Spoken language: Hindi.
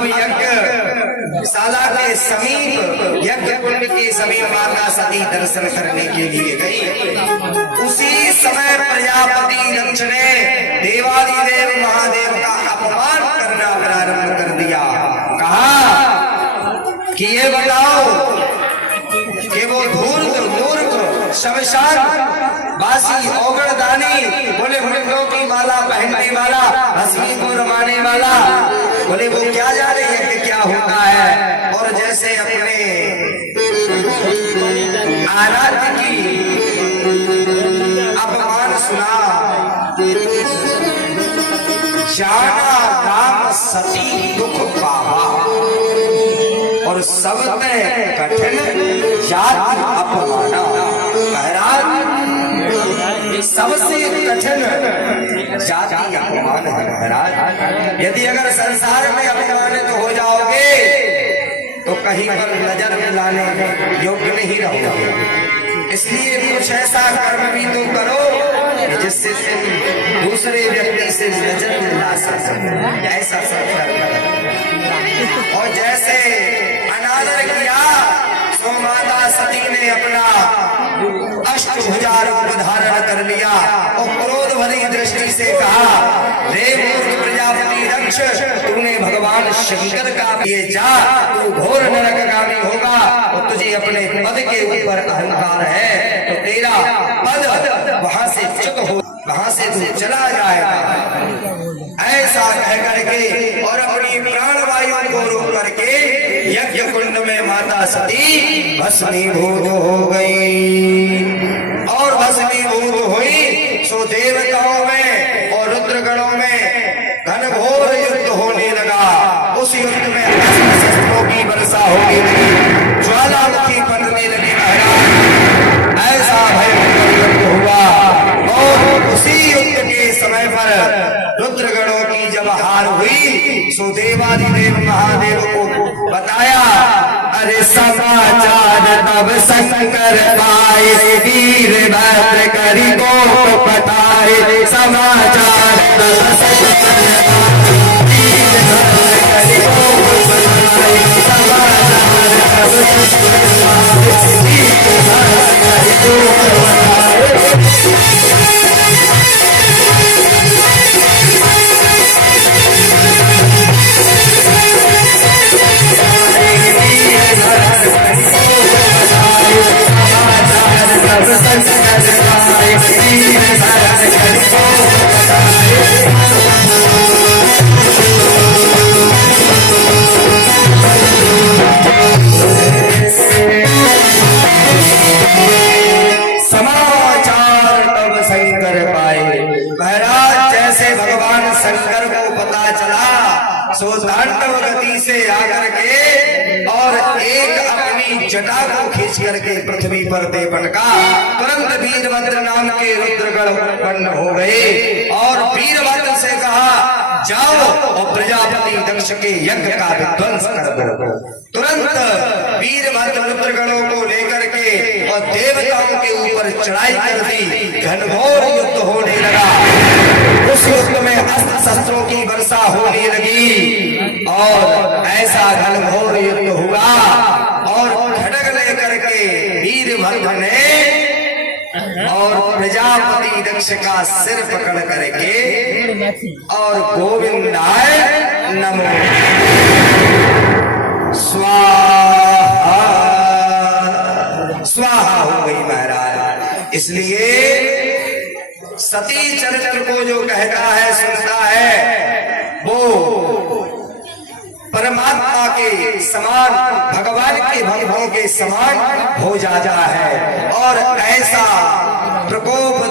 अब यज्ञशाला के समीप यज्ञ कुंड के समीप माता सती दर्शन करने के लिए गई। उसी समय प्रजापति दक्ष ने देवादिदेव महादेव का अपमान करना प्रारंभ कर दिया। कहा कि ये बताओ कि वो धूर्त मूर्ख शमशान बासी औगड़दानी बोले फूलों की माला पहनने वाला हंसी को रमाने वाला बोले वो क्या जाने कि क्या होता है। और जैसे अपने आराध्य की अपमान सुना जाना राम सती दुख पावा और सबसे कठिन जाति अपमाना। महाराज सबसे कठिन जाति अपमान है महाराज। यदि अगर संसार में अपमानित हो जाओगे तो कहीं पर नजर मिलाने योग्य नहीं रहोगे। इसलिए कुछ ऐसा कर्म भी तो करो जिससे तुम दूसरे व्यक्ति से नजर मिला सको। ऐसा सब कर्म। और जैसे अनादर किया तो माता सती ने अपना अष्टभुजा रूप धारण कर लिया और क्रोध भरी दृष्टि से कहा, रे मूर्ख प्रजापति दक्ष, तूने भगवान शंकर का ये जा, तू घोर नरकगामी होगा और तुझे अपने पद के ऊपर अहंकार है तो तेरा पद वहां से च्युत हो, वहां से तू चला जाएगा। ऐसा कह करके और अपनी प्राण वायु को रोक करके यज्ञ कुंड में माता सती भस्मीभूत हो गई। और भस्मीभूत हुई सो देवताओं में और रुद्रगणों में घनघोर युद्ध होने लगा। उस युद्ध में शस्त्रों की वर्षा होने लगी, ज्वालामुखी फटने लगी। ऐसा भयंकर युद्ध हुआ। और उसी युद्ध के समय पर रुद्रगणों की जब हार हुई सो देवादिदेव महादेव को बताया। अरे समाचार तब शंकर पाए, वीर भद्र करी को पठाए। समाचार तब शंकर पाए, वीर भद्र करी को पठाए। समाचार तब शंकर पाए, वीर भद्र करी को पठाए। समाचार तब शंकर पाए। महाराज जैसे भगवान शंकर को पता चला सो तांडव गति से आकर के और एक अपनी जटा को खींच करके पृथ्वी पर दे पटका। तुरंत वीरभद्र नाम के रुद्रगण उत्पन्न हो गए और वीरभद्र से कहा, जाओ और प्रजापति दक्ष के यज्ञ का विध्वंस कर दो। तुरंत वीरभद्र रुद्रगणों को लेकर के और देवताओं के ऊपर चढ़ाई कर दी। घनघोर युद्ध होने लगा। उस युद्ध में अस्त्र शस्त्रों की वर्षा होने लगी और ऐसा घनघोर युद्ध हुआ। और खड्ग लेकर के वीरभद्र ने और प्रजापति दक्ष का सिर पकड़ करके और गोविंदाय नमो स्वाहा स्वाहा हो गई महाराज। इसलिए सती चरित्र को जो कहता है सुनता है वो परमात्मा के समान भगवान के भक्तों के समान हो जाता है। और ऐसा प्रकोप